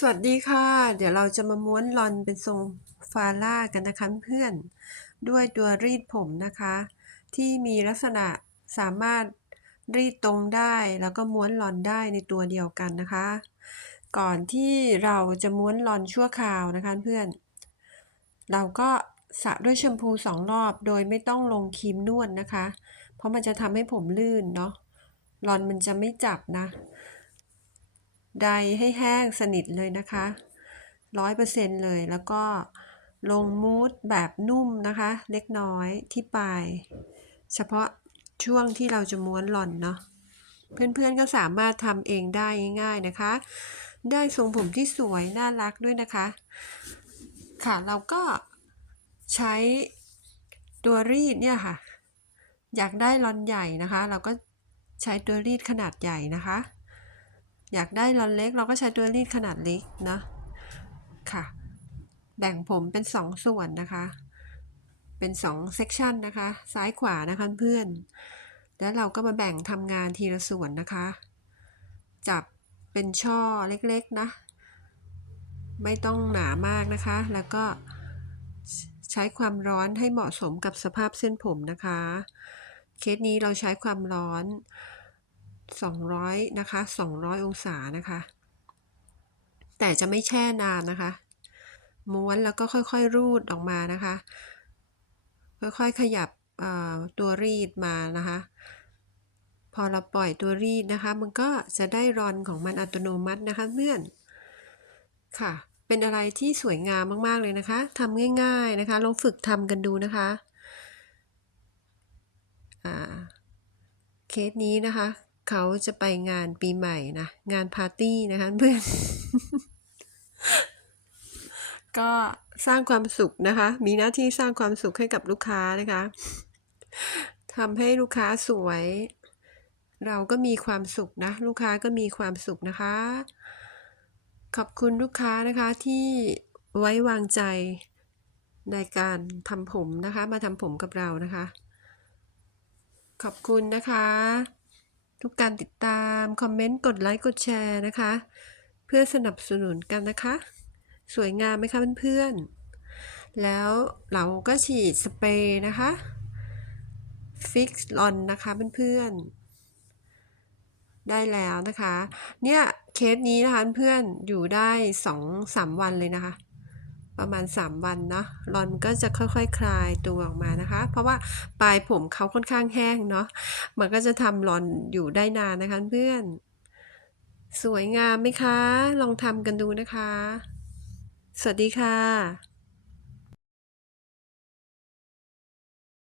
สวัสดีค่ะ เดี๋ยวเราจะมาม้วนลอนเป็นทรงฟาล่ากันนะคะเพื่อน ด้วยตัวรีดผมนะคะ ที่มีลักษณะสามารถรีดตรงได้ แล้วก็ม้วนลอนได้ในตัวเดียวกันนะคะ ก่อนที่เราจะม้วนลอนชั่วคราวนะคะเพื่อน เราก็สระด้วยแชมพูสองรอบโดยไม่ต้องลงครีมนวดนะคะ เพราะมันจะทำให้ผมลื่นเนาะลอนมันจะไม่จับนะ ใดให้แห้งสนิทเลยนะคะร้อยเปอร์เซ็นต์เลยแล้วก็ลงมูดแบบนุ่มนะคะ เล็กน้อยที่ปลาย เฉพาะช่วงที่เราจะม้วนหล่อนเนาะเพื่อนๆก็สามารถทำเองได้ง่ายๆนะคะ ได้ทรงผมที่สวย น่ารักด้วยนะคะ ค่ะเราก็ใช้ตัวรีดเนี่ยค่ะ อยากได้ลอนใหญ่นะคะ เราก็ใช้ตัวรีดขนาดใหญ่นะคะ อยากได้ลอนเล็กเราก็ใช้ตัวรีดขนาดเล็กนะค่ะ แบ่งผมเป็นสองส่วนนะคะ เป็นสองเซกชันนะคะ ซ้ายขวานะคะเพื่อน แล้วเราก็มาแบ่งทำงานทีละส่วนนะคะ จับเป็นช่อเล็กๆนะ ไม่ต้องหนามากนะคะ แล้วก็ใช้ความร้อนให้เหมาะสมกับสภาพเส้นผมนะคะ เคสนี้เราใช้ความร้อน 200นะคะ200 องศานะคะ แต่จะไม่แช่นานนะคะ ม้วนแล้วก็ค่อยๆ รูดออกมานะคะ ค่อยๆ ขยับตัวรีดมานะคะ พอเราปล่อยตัวรีดนะคะ มันก็จะได้รอนของมันอัตโนมัตินะคะเพื่อนค่ะ เป็นอะไรที่สวยงามมากๆเลยนะคะทำง่าย ๆนะคะ ลองฝึกทำกันดูนะคะเคสนี้นะคะ เขาจะไปงานปีใหม่นะ งานปาร์ตี้นะคะเพื่อน ก็สร้างความสุขนะคะ มีหน้าที่สร้างความสุขให้กับลูกค้านะคะทำให้ลูกค้าสวย เราก็มีความสุขนะ ลูกค้าก็มีความสุขนะคะ ขอบคุณลูกค้านะคะที่ไว้วางใจในการทำผมนะคะ มาทำผมกับเรานะคะ ขอบคุณนะคะ ทุกการติดตาม คอมเมนต์ กดไลค์ กดแชร์นะคะ เพื่อสนับสนุนกันนะคะ สวยงามไหมคะเพื่อนๆ แล้วเราก็ฉีดสเปรย์นะคะฟิกซ์ลอนนะคะเพื่อนๆ ได้แล้วนะคะ เนี่ยเคสนี้นะคะเพื่อนอยู่ได้สองสามวันเลยนะคะ ประมาณ 3 วันเนาะรอนก็จะค่อยๆคคลายตัวออกมานะคะ เพราะว่าปลายผมเขาค่อนข้างแห้งเนาะมันก็จะทำรอนอยู่ได้นานนะคะเพื่อน สวยงามไหมคะ ลองทำกันดูนะคะ สวัสดีค่ะ